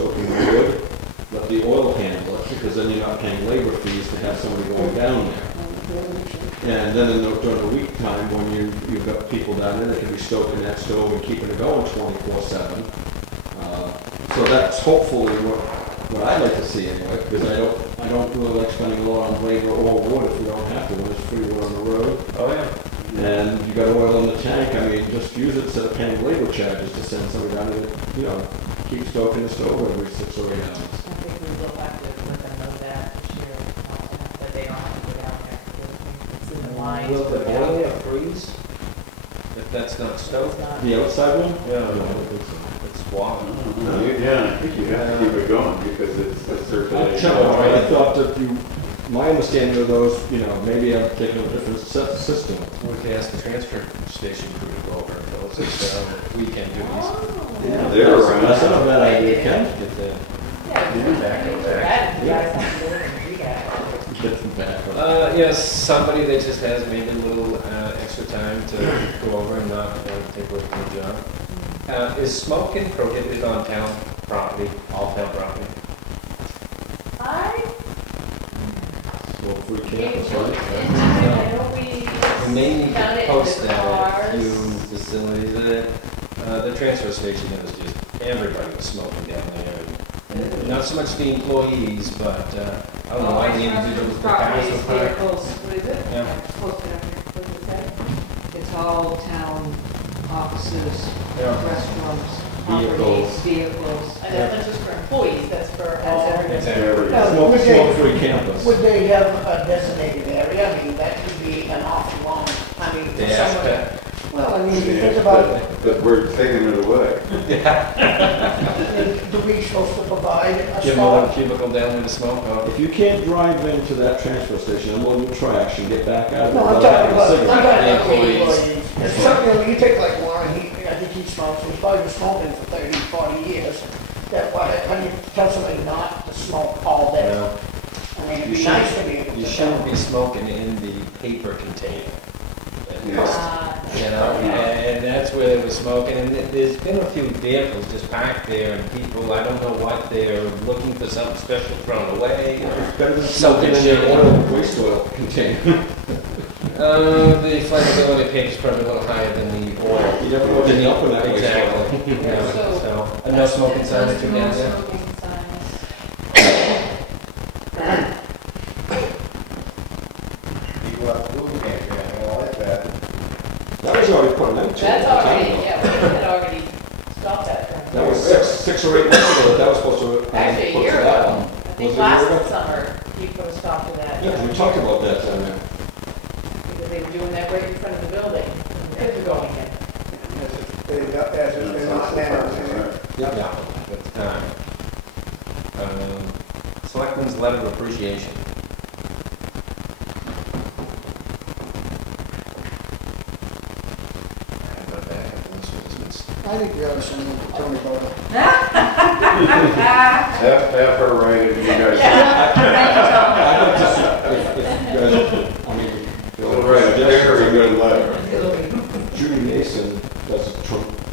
stoking the wood, let the oil handle it, because then you're not paying labor fees to have somebody going down there. And then during the week time, when you've got people down there that can be stoking that stove and keeping it going 24/7. So that's hopefully what I'd like to see anyway, because I don't really like spending a lot on labor or wood if we don't have to when there's free wood on the road. Oh yeah. And you got oil in the tank. I mean, just use it instead of paying labor charges to send somebody down there, keep stoking the stove every 6 or 8 hours. I think we will have to let them know that this year, that they don't have to go down there. It's in the line. Will the boiler freeze if that's not stove? The outside one? Yeah. No, I don't think so. It's water. Yeah, I think you have to keep it going because it's a circulating. I thought that my understanding of those, maybe I'm taking a different system. We could ask the transfer station crew to go over and tell us if weekend duties. Yeah, they're around. That's not a bad idea, Ken. Get the Yeah, back on track. that, you guys have to do it and we got Get them back. Yes, somebody that just has maybe a little extra time to go over and not take away from the job. Is smoking prohibited on town property, all town property? Smoke-free campus, I right? know We may need found to it post in the that at a few cars. facilities. The transfer station, it was just, everybody was smoking down there. And not so much the employees, but I don't know why the individuals, the properties, guys, the park. vehicles, what is it? Yeah. Posted up here, what does it say? It's all town offices, Yeah. restaurants, Properties, vehicles, and that's not just for employees, that's for all. It's Every- Smoke- Smoke-free campus. Would they have a designated area? I mean, that could be an awful long, I mean, They for asked someone. that. Well, I mean, if you think about it, But we're taking it away. do we supposed to provide a Give them one spot? cubicle down with the smoke. If you can't drive into that transfer station and load your trash and get back out of it. No, I'm without talking having a about, I'm cigarette. talking about the Employees. employees. If something, you take like Warren, I think he smokes, he's probably been smoking for 30, 40 years. That, why do you tell somebody not to smoke all day? No, I mean, it'd You be shouldn't- nice to be able to. you shouldn't be smoking in the paper container. Yes. And that's where they were smoking, and there's been a few vehicles just parked there, and people, I don't know what, they're looking for something special thrown away. It's better than Something smoking in shit. your oil, waste oil container. The flammability paper is probably a little higher than the oil. You never know what's up in that waste oil. Exactly. Yeah, So- so, a no smoking sign that you No can there. smoking signs. People have food pantry, I like that. That was already put an end to. That's a long time already, ago. yeah, we had already stopped that trend. That was six or 8 months ago that was supposed to. Actually, a put year to ago. that I one. think Was it a year ago? last summer, he put a stop to that. Yeah, we talked about that down there. Because they were doing that right in front of the building. Kids were going in. As if they're not now. Yeah, that's time. Selectmen's letter of appreciation. I think we ought to send them to Tony Boda. Have her write it, you guys. I'd like to see if you guys, I mean, We'll write a very good letter. Judy Mason does a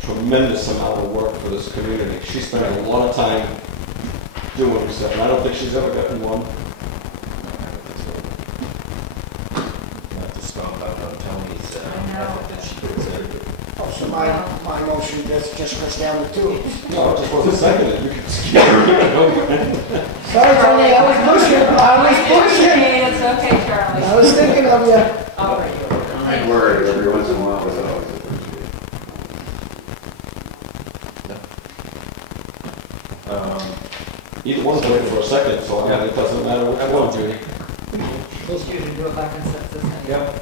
tremendous amount of work for this community. She spent a lot of time doing stuff, and I don't think she's ever gotten one. Not to stomp out on Tony's I know. effort that she puts in. Oh, so my motion just goes down to 2. No, it just wasn't seconded. You could just keep it going. Sorry, Tony, I was pushing, It's okay, Charlie. I was thinking of you. I'll write you over. Kind word every once in a while is always appreciated. Either one's waiting for a second, so I mean, it doesn't matter which I will, one. Judy. We'll shoot and do it by consensus. Yep.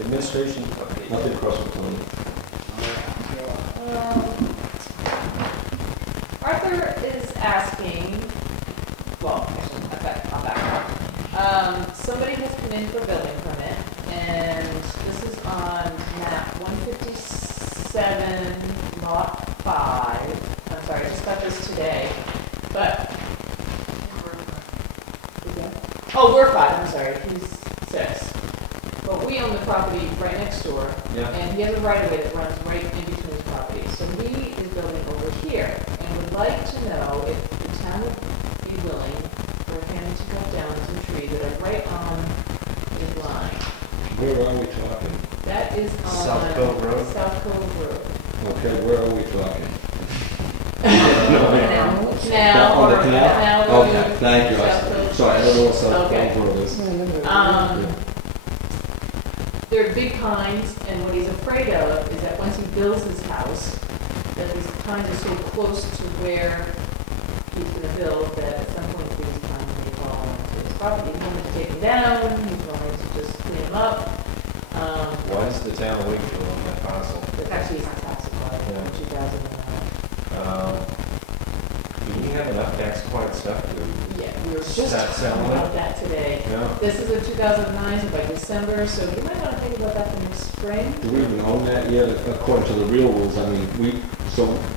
Administration update. Nothing across the Tony. Arthur is asking, well, actually, I'll back up. Somebody has come in for a building permit, and this is on map 157, lot 5. I'm sorry, I just got this today, but. Oh, we're 5, I'm sorry, he's 6. But we own the property right next door, Yeah. and he has a right of way that runs right in between his properties. So he is building over here and would like to know if the town would be willing for him to cut down some trees that are right on his line. Where are we talking? That is on South Cove Road? South Cove Road. Okay, where are we talking? Canal On or the canal? canal. Okay, thank you. South Cove. Sorry, I don't know what South Okay. Cove Road is. They're big pines, and what he's afraid of is that once he builds his house, that these pines are so close to where he's gonna build, that at some point these pines may fall onto his property. He's willing to take them down, he's willing to just clean them up. Why is the town of Wakefield on that parcel? It's actually his tax card Yeah. in 2009. Do you have enough tax card stuff to? Yeah, we were just Start talking selling about that today. No. This is a 2009, so by December, so you might wanna think about that for next spring. Do we even own that yet? According to the real rules, I mean,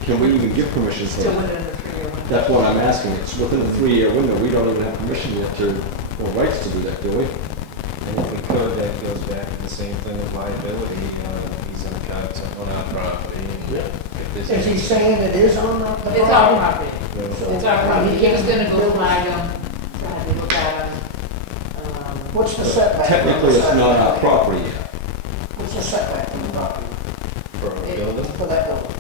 can we even give permission for Still that? within the 3-year window. That's what I'm asking. It's within a 3-year window. We don't even have permission yet or rights to do that, do we? And if we could, that goes back to the same thing of liability. He's gonna cut on our property. Yeah. If Is he saying it is on the property? It's our property. So It's our property. He was gonna go build- flag them, try to look at them. What's the setback? Technically, it's not our property yet. What's the setback from the property For a building? for that building?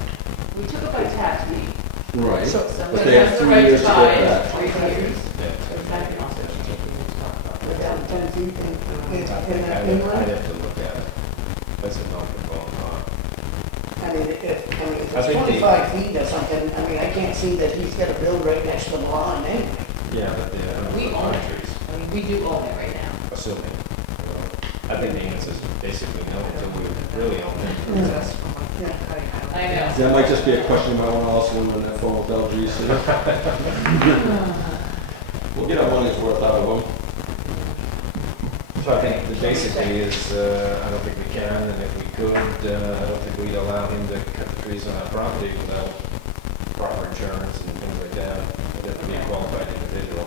We took it by tax deed. Right. So- But Somebody they have has the 3 right years to to buy get it, back. 3 years. Yeah. So that can also be taken into our property. Down 10 feet in I'd that I'd inlet? have to look at it. That's a non-conforming lot. I mean, if I it's think 25 feet or something, I mean, I can't see that he's got a build right next to the line anyway. Yeah, but the, We own it. trees, I mean, we do own it right now. assuming. I think the answer is basically no until we really own it. Yeah. I know. That might just be a question you might want to ask them on that phone with LGC. We'll get our money's worth out of them. So I think the basically is, I don't think we can, and if we could, I don't think we'd allow him to cut the trees on our property without proper insurance and things like that. It'd have to be a qualified individual.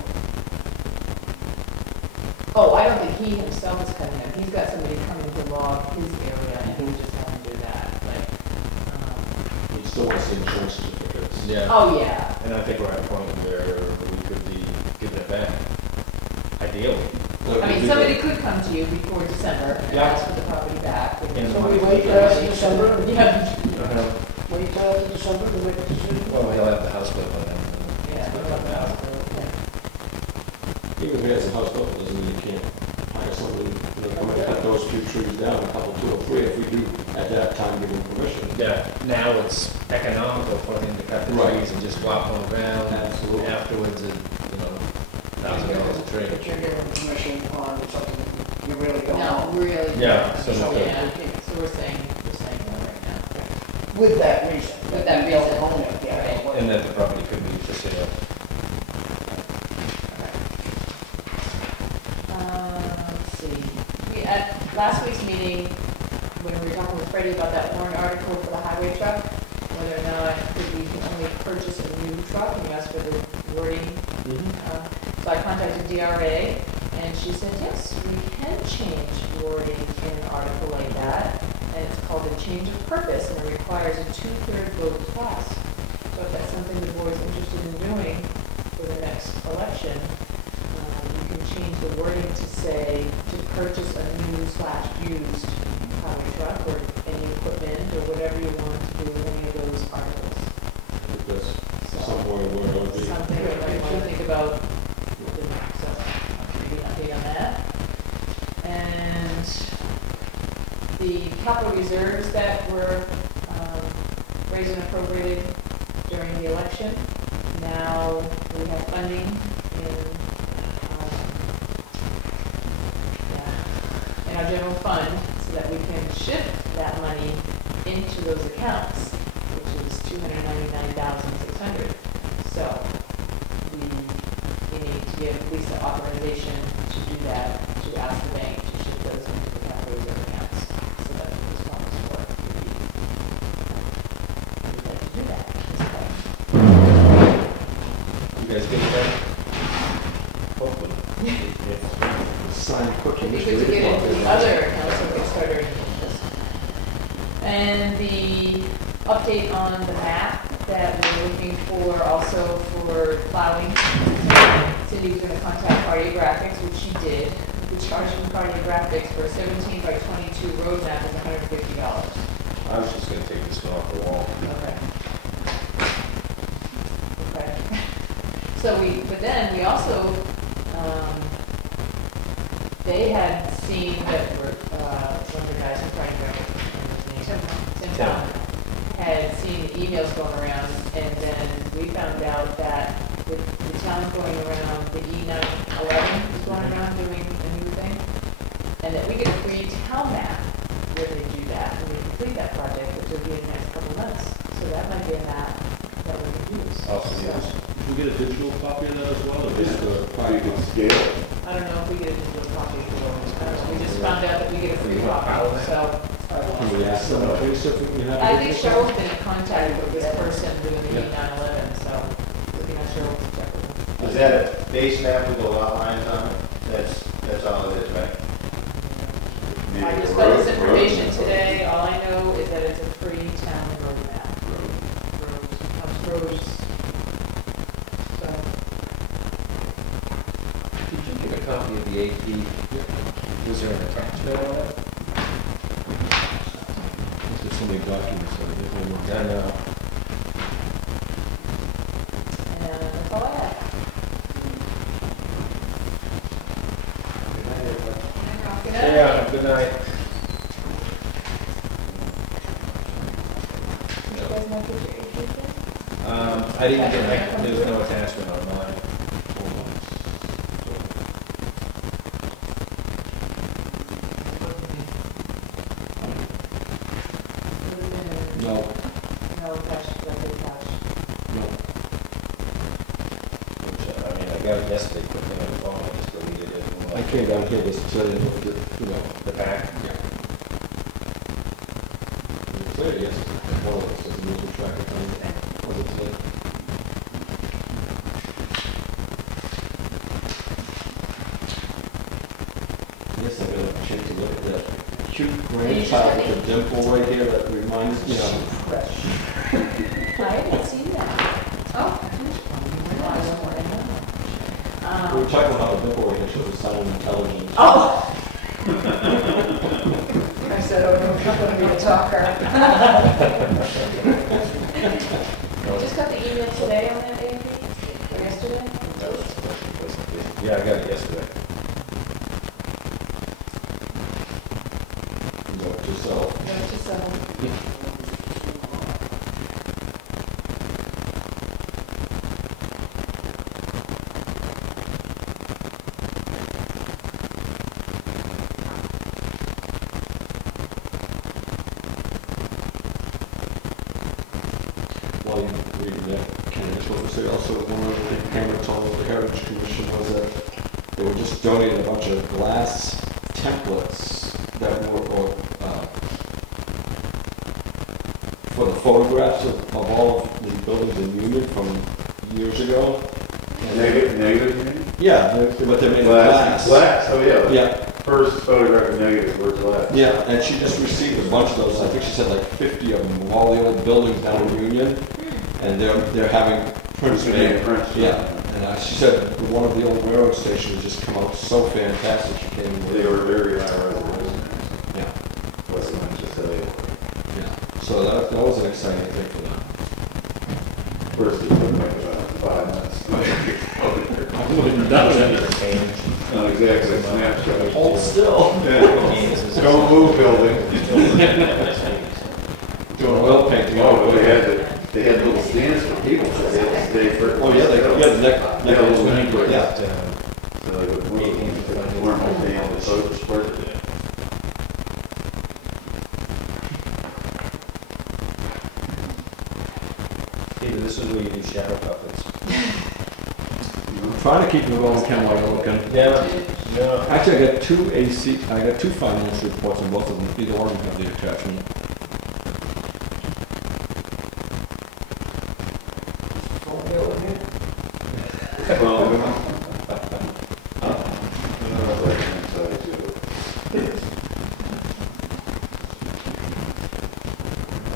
Oh, I don't think he himself is cutting them. He's got somebody coming to log his area, and he just want to do that, like, We still want to see insurance certificates. Yeah. oh, yeah. And I think we're at a point where we could be giving it back, ideally. I mean, somebody could come to you before December and Yeah. ask for the property back. And- So we wait till after December? Yeah. Wait till after December to make a decision? Well, he'll have the house built on him. Yeah. Even if he has a house built, doesn't mean you can't hire somebody to come and cut those few trees down, a couple, 2 or 3, if we do at that time give them permission. Yeah, now it's economical for him to cut the Right. trees and just flop them around. Absolutely. Afterwards, $1,000 a tree. But you're giving permission on something you really don't No, know. really. Yeah, so So, we could- yeah, so we're saying no right now. With that reason. With that You don't reason. own it, yeah. Right. And that the property could be for sale. Let's see, at last week's meeting, when we were talking with Freddie about that warrant article for the highway truck, whether or not we can only purchase a new truck, and you asked for the wording. So I contacted DRA, and she said, yes, we can change wording in an article like that, and it's called a change of purpose, and it requires a 2/3 vote cast. So if that's something the board's interested in doing for the next election, you can change the wording to say to purchase a new/used highway truck or any equipment or whatever you want to do with any of those articles. Because So, somewhere where it would be. something you might want to think about. So, I'll give you an update on that. And the capital reserves that were raised and appropriated during the election, now we have funding in our general fund so that we can shift that money into those accounts, which is $299,600. So we need to give Lisa authorization to do that, to ask the bank to shift those into the capital reserve accounts. So that's what this one is for. We'd like to do that at this point. You guys get that? Hopefully. Sign quick. It'd be good to get into the other accounts so we can start earning interest. And the update on the map that we're looking for also for plowing. Cindy was gonna contact Cartographics, which she did. The charge from Cartographics for a 17 by 22 road map is $150. I was just gonna take this one off the wall. Okay. Okay. So but then we also, they had seen that, one of the guys from Cartographics, Tim Town, had seen the emails going around, and then we found out that the town going around, the E911 is going around doing a new thing, and that we get a free town map where they do that, when they complete that project, which will be in the next couple of months. So that might be a map that we could use. Also, So, yes. Did we get a digital copy of that as well, or just the You can scale it. I don't know if we get a digital copy of it. We just found out that we get a free You want copy, that? so. Can we ask them, please, if we can have? I a think digital Cheryl's been in contact with this person doing the Yeah. E911, so we're not sure what to check with them. Is that a base map with the lot lines on it? That's all it is, right? I just got this information today, all I know is that it's a free town road map. Roads. So, Did you give a copy of the AP? Was there an attachment on it? There's so many documents on it. I know. and that's all I have. Good night. Yeah, good night. You guys know what your AP is? I didn't get, there was no attachment on mine. No, No, touch, like a touch. no. Which, I mean, I got it yesterday, quickly on the phone, I just deleted it. I came down here just to look at, The back? Yeah. It's clear, yes, one of us doesn't lose the track of time. Was it today? Yes, I got a chance to look at that cute grandchild with a dimple right here that reminds me of. I didn't see that. Oh. We were talking about the dimple right here, shows a sign of intelligence. Oh! I said, oh, no, I'm going to be a talker. You just got the email today on that, AP? Or yesterday? Yeah, I got it yesterday. Note to self. Note to self. While you're reading that, can I just want to say also, one other thing Cameron told me, the Heritage Commission, was that they were just donating a bunch of glass templates that were, for the photographs of all of the buildings in Union from years ago. And Negative, you mean? Yeah, but they're made of glass. Glass, oh yeah. Yeah, First photograph of negative were glass. yeah, and she just received a bunch of those, I think she said like 50 of them, of all the old buildings down in Union, and they're having prints made. Prints. Yeah, and she said one of the old railroad stations just come out so fantastic, she came in with. They were very high resolution. Yeah, What's the one to tell you? yeah, so that was an exciting thing for them. First it took like about 5 minutes. I wouldn't doubt that. Not exactly a snapshot. Hold still. Yeah. Don't move, building. Doing oil painting. Oh, but they had little stands for people, so they had to stay for. Oh, yeah, the neck. Yeah, little mini breaks. Yeah. So they would move, they weren't all being able to so spread it. Peter, this is where you do shadow puppets. I'm trying to keep it going, Ken, while you're looking. Yeah, yeah. Actually, I got two finance reports, and both of them, either one of them have the attachment.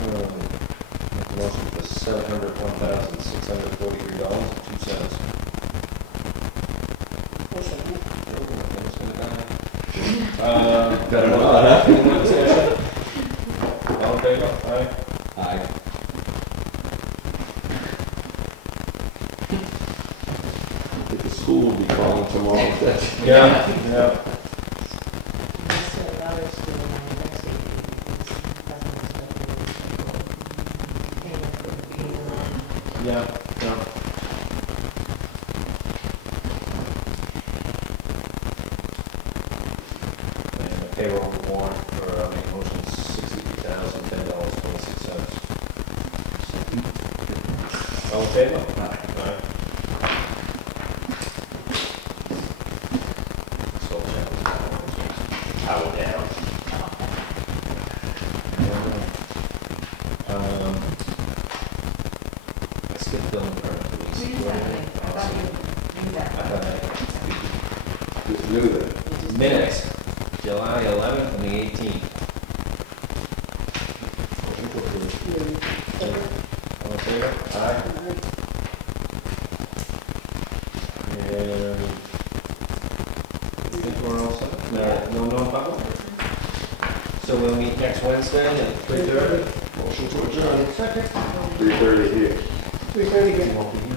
Well, Motion for $701,000. $143.02. Better not, Any more discussion? All in favor? Aye. Aye. I think the school will be calling tomorrow. That's- Yeah. Yeah, yeah. And the payroll warrant for, make a motion, $63,010.26. All in favor? Aye. Slow down. Power down. I skipped billing permit release. Just knew that. Minutes, July 11th and the 18th. All in favor? Aye. And I think we're all set? No non-public? So we'll meet next Wednesday at 3:30? Motion to adjourn. Second, 3:30 here. 3:30 You again. won't be here?